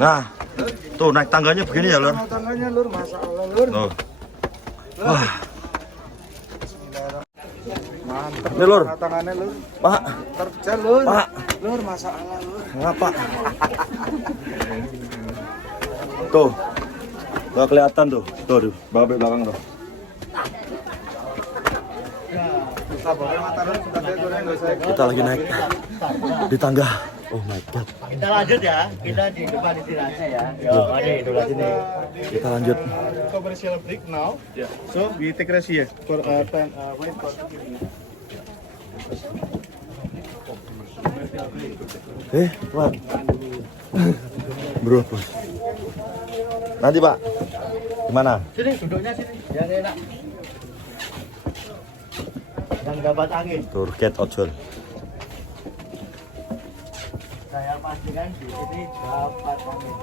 Nah, tuh naik tangganya begini ya, Lur. Tangganya, Lur, masalah, Lur. Tuh. Wah. Ini, Lur. Tangannya, Lur. Pak. Terjal, Lur. Pak. Lur, masalah, Lur. Ngapa? Tuh. Nggak kelihatan tuh. Tuh, di belakang tuh. Kita lagi naik di tangga. Oh my god. Kita lanjut ya, kita di depan istilahnya ya. Yo, mari dulu sini. Kita lanjut. Commercial break now. Yeah. So we take rest here for 10 minutes. Pak. Bro, bos. Nanti, Pak. Gimana? Sini duduknya sini, biar enak. Yang dapat angin. Turket ojol. Saya pastikan di sini dapat angin.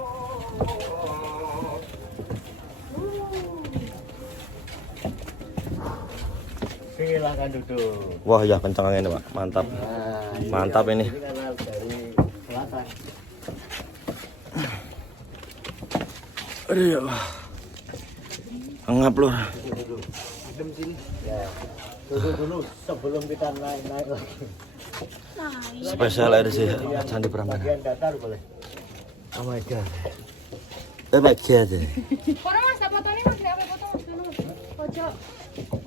Silakan duduk. Wah, ya kencang anginnya, Pak. Mantap. Mantap ini. Ini karena dari selatan. Aduh, ya. Ngap, Lur. Adem sini. Ya. Duduk dulu sebelum kita naik lagi. Spesial air sih Candi Prambanan. Bagian datar boleh. Oh my god. Oh my god. Orang mas, fotonya mas, apa foto mas dulu? Pojok.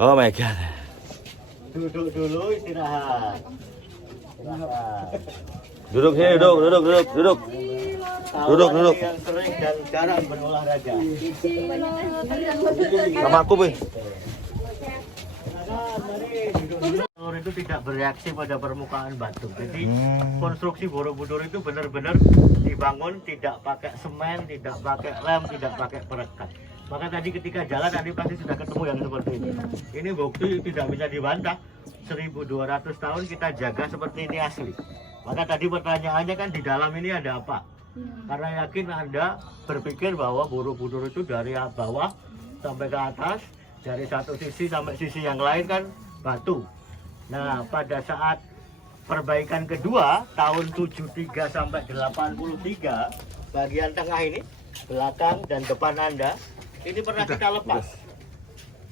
Oh my god. Duduk dulu istirahat. Duduk sini, duduk. Duduk. Yang sering dan jarang berolahraga. Sama aku, Boy. Telur itu tidak bereaksi pada permukaan batu. Jadi konstruksi Borobudur itu benar-benar dibangun tidak pakai semen, tidak pakai lem, tidak pakai perekat. Maka tadi ketika jalan tadi pasti sudah ketemu yang seperti ini. Ini bukti tidak bisa dibantah. 1200 tahun kita jaga seperti ini asli. Maka tadi pertanyaannya kan di dalam ini ada apa? Karena yakin Anda berpikir bahwa Borobudur itu dari bawah sampai ke atas, dari satu sisi sampai sisi yang lain kan batu. Nah, pada saat perbaikan kedua tahun 73 sampai 83, bagian tengah ini, belakang dan depan Anda, ini pernah kita lepas.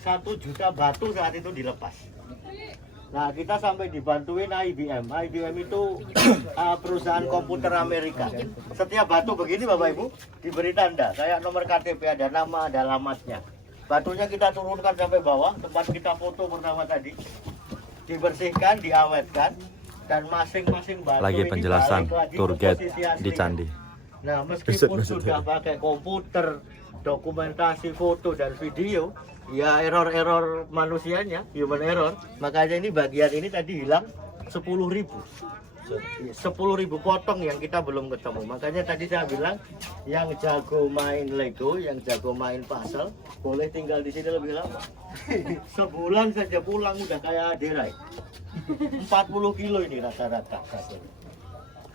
1 juta batu saat itu dilepas. Nah, kita sampai dibantuin IBM. IBM itu perusahaan komputer Amerika. Setiap batu begini Bapak Ibu diberi tanda, kayak nomor KTP, ada nama, ada alamatnya. Batunya kita turunkan sampai bawah, tempat kita foto pertama tadi. Dibersihkan, diawetkan, dan masing-masing batu Lagi ini penjelasan balik lagi tour ke guide posisi di aslinya. Candi. Nah, meskipun sudah pakai komputer, dokumentasi foto dan video, ya error-error manusianya, human error, makanya ini bagian ini tadi hilang 10.000. 10.000 potong yang kita belum ketemu. Makanya tadi saya bilang yang jago main Lego, yang jago main puzzle boleh tinggal di sini lebih lama. Sebulan saja pulang udah kayak Aderai. 40 kilo ini rata-rata.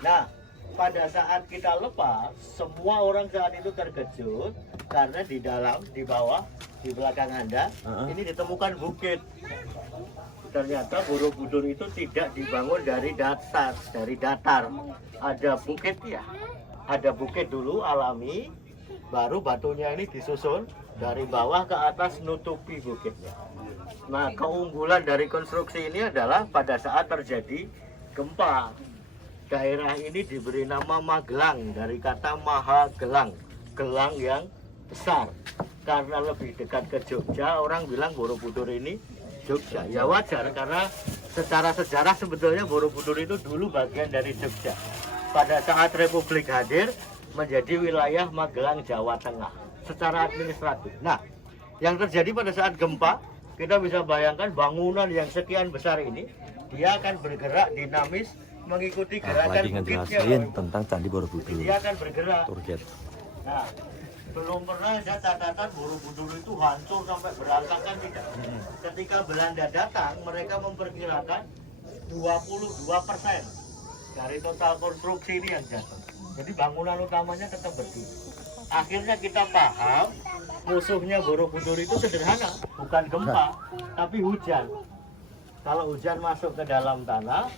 Nah, pada saat kita lepas, semua orang saat itu terkejut karena di dalam, di bawah, di belakang Anda, ini ditemukan bukit. Ternyata Borobudur itu tidak dibangun dari datar, Ada bukit ya. Ada bukit dulu alami, baru batunya ini disusun dari bawah ke atas nutupi bukitnya. Nah, keunggulan dari konstruksi ini adalah pada saat terjadi gempa, daerah ini diberi nama Magelang dari kata Mahagelang, gelang yang besar. Karena lebih dekat ke Jogja, orang bilang Borobudur ini Jogja. Ya wajar karena secara sejarah sebetulnya Borobudur itu dulu bagian dari Jogja. Pada saat Republik hadir menjadi wilayah Magelang, Jawa Tengah secara administratif. Nah, yang terjadi pada saat gempa, kita bisa bayangkan bangunan yang sekian besar ini dia akan bergerak dinamis mengikuti gerakan Lagi ngejelasin tentang Candi Borobudur. Dia akan bergerak. Tour guide. Nah, belum pernah ada catatan Borobudur itu hancur sampai berantakan tidak. Ketika Belanda datang, mereka memperkirakan 22% dari total konstruksi ini yang jatuh. Jadi bangunan utamanya tetap berdiri. Akhirnya kita paham musuhnya Borobudur itu sederhana, bukan gempa, tapi hujan. Kalau hujan masuk ke dalam tanah,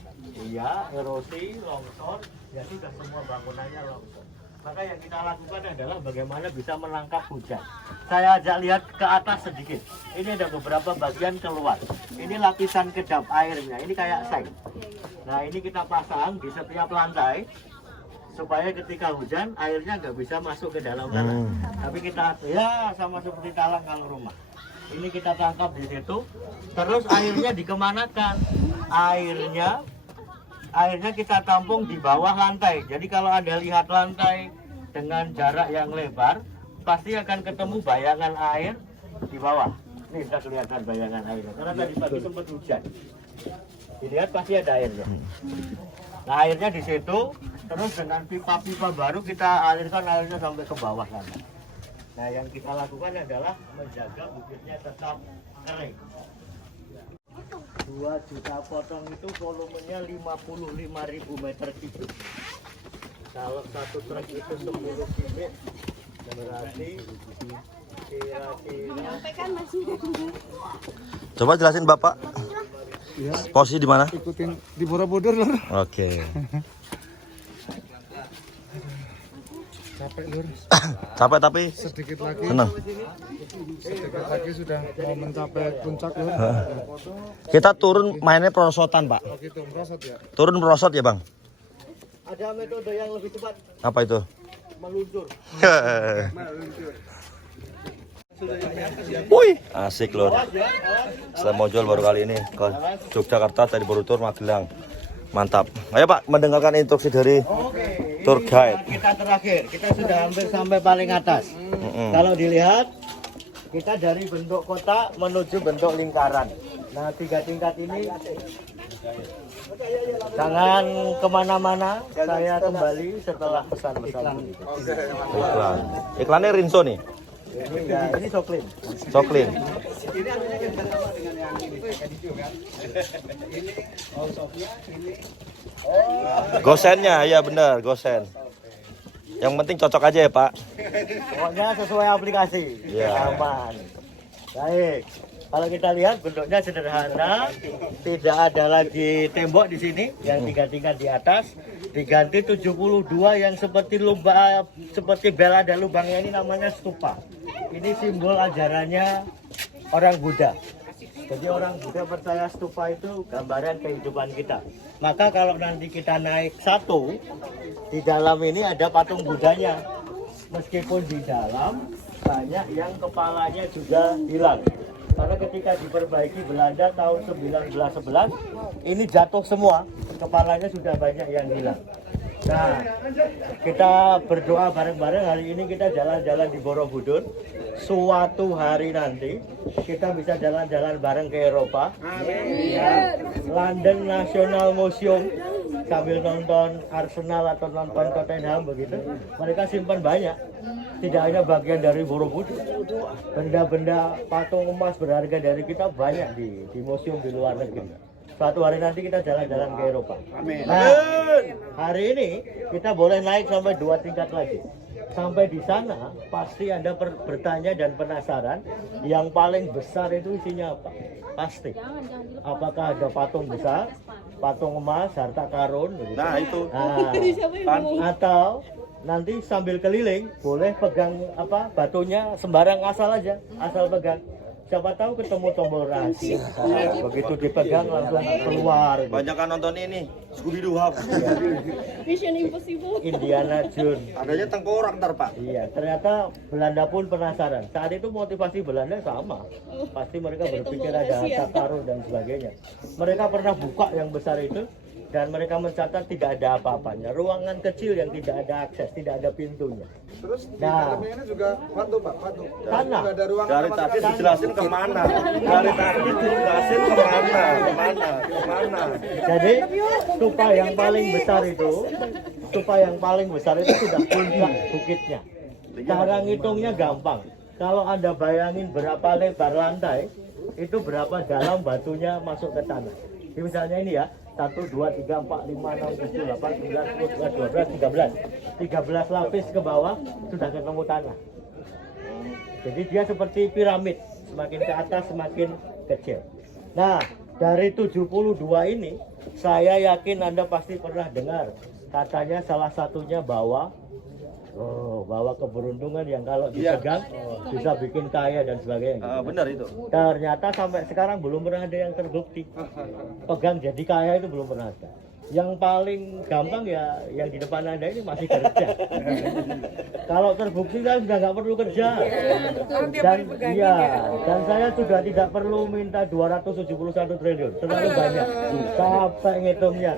ya erosi, longsor, ya sudah semua bangunannya longsor. Maka yang kita lakukan adalah bagaimana bisa menangkap hujan. Saya ajak lihat ke atas sedikit. Ini ada beberapa bagian keluar. Ini lapisan kedap airnya. Ini kayak seng. Nah ini kita pasang di setiap lantai supaya ketika hujan airnya nggak bisa masuk ke dalam tanah. Tapi kita ya sama seperti talang kalau rumah. Ini kita tangkap di situ. Terus airnya dikemanakan? Airnya kita tampung di bawah lantai. Jadi kalau Anda lihat lantai dengan jarak yang lebar, pasti akan ketemu bayangan air di bawah. Nih sudah kelihatan bayangan airnya. Karena tadi pagi sempat hujan. Dilihat pasti ada airnya. Nah airnya di situ, terus dengan pipa-pipa baru kita alirkan airnya sampai ke bawah sana. Nah yang kita lakukan adalah menjaga bukitnya tetap kering. 2 juta potong itu volumenya 55.000 meter kubik. Kalau satu truk itu 10 kubik, berarti kira-kira. Coba jelasin Bapak. Posisi di mana? Ikutin di Borobudur lur. Oke. Capek lur. Capek tapi Sedikit lagi. senang. Sedikit lagi sudah mau mencapai puncak lur. Kita turun mainnya perosotan, Pak. Oh gitu, merosot ya. Turun merosot ya, Bang? Ada metode yang lebih cepat, Apa itu? meluncur. Wih, asik lor. Setelah mau jual baru kali ini ke Yogyakarta dari Borobudur Magelang. Mantap. Ayo Pak, mendengarkan instruksi dari tour guide. Kita terakhir, kita sudah hampir sampai paling atas. Kalau dilihat, kita dari bentuk kotak menuju bentuk lingkaran. Nah 3 tingkat ini jangan kemana-mana. Saya kembali setelah pesan-pesan. Iklan. Iklannya Rinso nih. Ini Soklin. Soklin. Gosennya, ya benar, gosen. Yang penting cocok aja ya Pak. Pokoknya sesuai aplikasi. Iya. Aman. Baik. Kalau kita lihat bentuknya sederhana, tidak ada lagi tembok di sini yang 3 tingkat di atas, diganti 72 yang seperti lubang, seperti bel ada lubangnya, ini namanya stupa. Ini simbol ajarannya orang Buddha. Jadi orang Buddha percaya stupa itu gambaran kehidupan kita. Maka kalau nanti kita naik satu, di dalam ini ada patung Buddhanya. Meskipun di dalam banyak yang kepalanya juga hilang. Karena ketika diperbaiki Belanda tahun 1911, ini jatuh semua, kepalanya sudah banyak yang hilang. Nah, kita berdoa bareng-bareng, hari ini kita jalan-jalan di Borobudur. Suatu hari nanti kita bisa jalan-jalan bareng ke Eropa. Ya, London National Museum sambil nonton Arsenal atau nonton Tottenham begitu. Mereka simpan banyak. Tidak hanya bagian dari Borobudur, benda-benda patung emas berharga dari kita banyak di museum di luar negeri. Suatu hari nanti kita jalan-jalan ke Eropa. Nah, hari ini kita boleh naik sampai 2 tingkat lagi. Sampai di sana pasti Anda bertanya dan penasaran, yang paling besar itu isinya apa? Pasti. Apakah ada patung besar, patung emas, harta karun? Begitu. Nah itu. Nah, atau nanti sambil keliling boleh pegang apa batunya sembarang asal aja, asal pegang. Siapa tahu ketemu tombol rahasia. Begitu dipegang langsung keluar. Gitu. Banyak kan nonton ini Scooby-Doo Hub. Mission Impossible. Indiana Jones. Adanya tengkorak ntar Pak. Iya, ternyata Belanda pun penasaran. Saat itu motivasi Belanda sama. Pasti mereka berpikir ada harta karun dan sebagainya. Mereka pernah buka yang besar itu dan mereka mencatat tidak ada apa-apanya. Ruangan kecil yang tidak ada akses, tidak ada pintunya. Terus di Nah, dalamnya ini juga batu Pak, batu. tanah. Nggak ada ruangan Dari sama tadi sekali. dijelasin kemana? Dari tadi dijelasin kemana? Jadi stupa yang paling besar itu, sudah puncak bukitnya. Cara ngitungnya gampang. Kalau Anda bayangin berapa lebar lantai, itu berapa dalam batunya masuk ke tanah. Jadi misalnya ini ya, 1, 2, 3, 4, 5, 6, 7, 8, 9, 10, 11, 12, 13 lapis ke bawah sudah ketemu tanah. Jadi dia seperti piramid, semakin ke atas semakin kecil. Nah, dari 72 ini, saya yakin Anda pasti pernah dengar katanya salah satunya bawah Oh, bawa keberuntungan yang kalau dipegang bisa bikin kaya dan sebagainya. Benar itu. Ternyata sampai sekarang belum pernah ada yang terbukti. Pegang jadi kaya itu belum pernah ada. Yang paling gampang ya yang di depan Anda ini masih kerja. Kalau terbukti saya sudah nggak perlu kerja. Dan saya sudah tidak perlu minta 271 triliun. Terlalu banyak. Capek ngitungnya.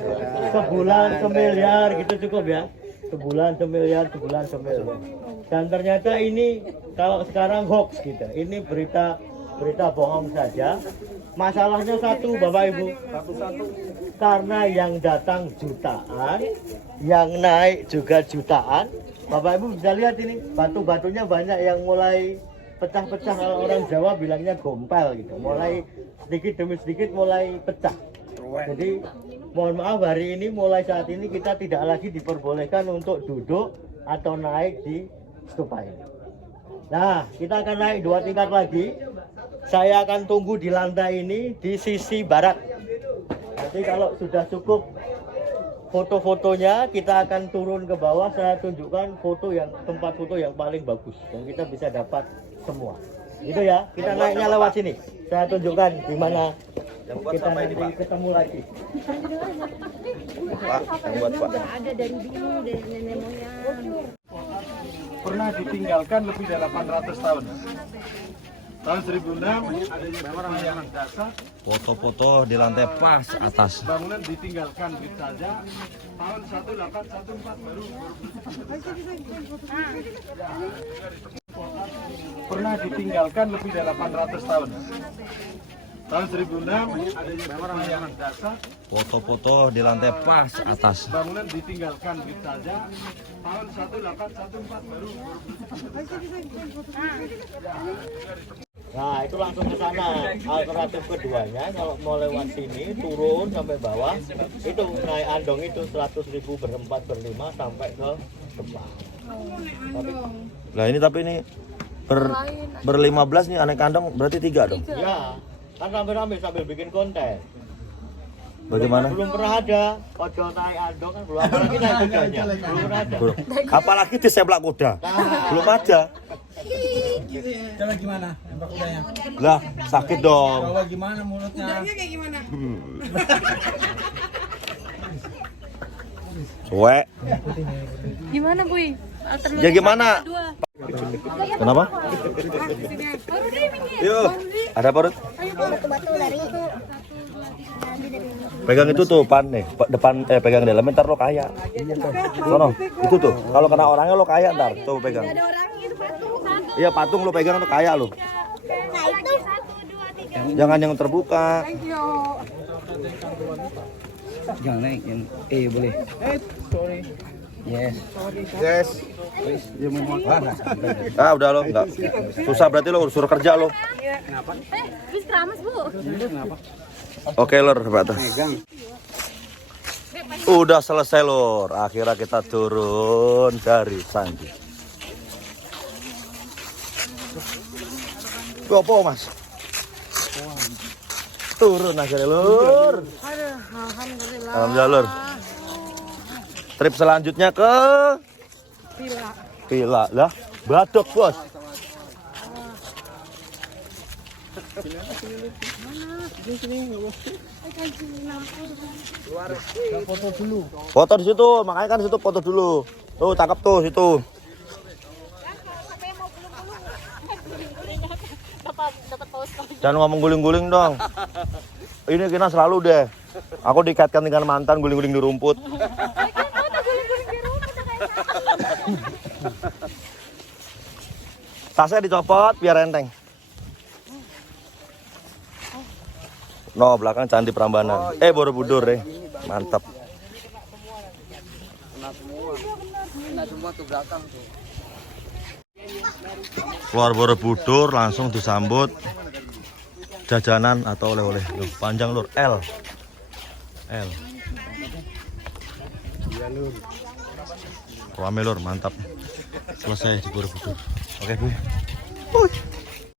Sebulan semiliar gitu cukup ya. Sebulan semiliar. Dan ternyata ini kalau sekarang hoax gitu. Ini berita bohong saja. Masalahnya satu Bapak Ibu. Karena yang datang jutaan, yang naik juga jutaan. Bapak Ibu bisa lihat ini batu-batunya banyak yang mulai pecah-pecah. Kalau orang Jawa bilangnya gompel gitu. Mulai sedikit demi sedikit mulai pecah. Jadi mohon maaf hari ini mulai saat ini kita tidak lagi diperbolehkan untuk duduk atau naik di stupa ini. Nah, kita akan naik 2 tingkat lagi. Saya akan tunggu di lantai ini di sisi barat. Jadi kalau sudah cukup foto-fotonya, kita akan turun ke bawah. Saya tunjukkan tempat foto yang paling bagus dan kita bisa dapat semua. Gitu ya. Kita naiknya lewat sini. Saya tunjukkan di mana kita nanti ketemu lagi. Pak, yang buat Pak. Ada dari dulu, dari nenek moyang. Pernah ditinggalkan lebih dari 800 tahun. Tahun 1006 adanya yang dasar. Foto-foto di lantai pas atas. Bangunan ditinggalkan gitu saja. Tahun 1814 baru. Pernah ditinggalkan lebih dari 800 tahun. Tahun 1006 adanya yang dasar. Foto-foto di lantai pas atas. Bangunan ditinggalkan gitu saja. Tahun 1814 baru. Nah itu langsung ke sana. Alternatif keduanya kalau mau lewat sini turun sampai bawah itu naik andong itu 100.000 berempat berlima sampai ke depan. Nah ini tapi ini ber-15 nih anak kandang berarti 3 dong. Ya kan rame-rame sambil bikin konten. Bagaimana? Belum pernah ada ojo naik andong kan belum, apalagi naik kudanya belum pernah ada. Apalagi diseblak kuda. Belum ada. Coba gimana?Embak kudanya. Lah, sakit dong. Coba gimana mulutnya? Kayak gimana? Cuek. Gimana, Buy? Ya gimana? Kenapa? Baru deh minggir. Yuk. Ada apa, Rut? Batu-batu dari Pegang itu tuh pan nih, depan pegang dalam ntar lo kaya. Sono, itu tuh. Kalau kena orangnya lo kaya ntar. Tuh pegang. ada orangnya itu patung. Iya, patung lo pegang tuh kaya lo. Nah, itu 1, 2, 3. Jangan yang terbuka. Thank you. Jangan naik, yang boleh. Sorry. Yes. Yes. Dia mau makan. Ah, udah lo, enggak. Susah berarti lo suruh kerja lo. Bis keramas, Bu. Oke, Lor, batas. Udah selesai, Lor. Akhirnya kita turun dari Sandi. Itu apa, Mas? Turun akhirnya, Lor. Alhamdulillah. Alhamdulillah, Lor. Trip selanjutnya ke Villa. Lah, Badok, Bos. Foto di situ, makanya kan di situ foto dulu. Tuh, tangkap tuh situ. Jangan ngomong guling-guling dong. Ini kita selalu deh. Aku dikaitkan dengan mantan guling-guling di rumput. Tasnya dicopot biar enteng. No, belakang Candi Prambanan. Borobudur deh. Mantap. Keluar Borobudur langsung disambut jajanan atau oleh-oleh. Loh, panjang Lur, L. Rame Lur, mantap. Selesai di Borobudur. Oke, Bu.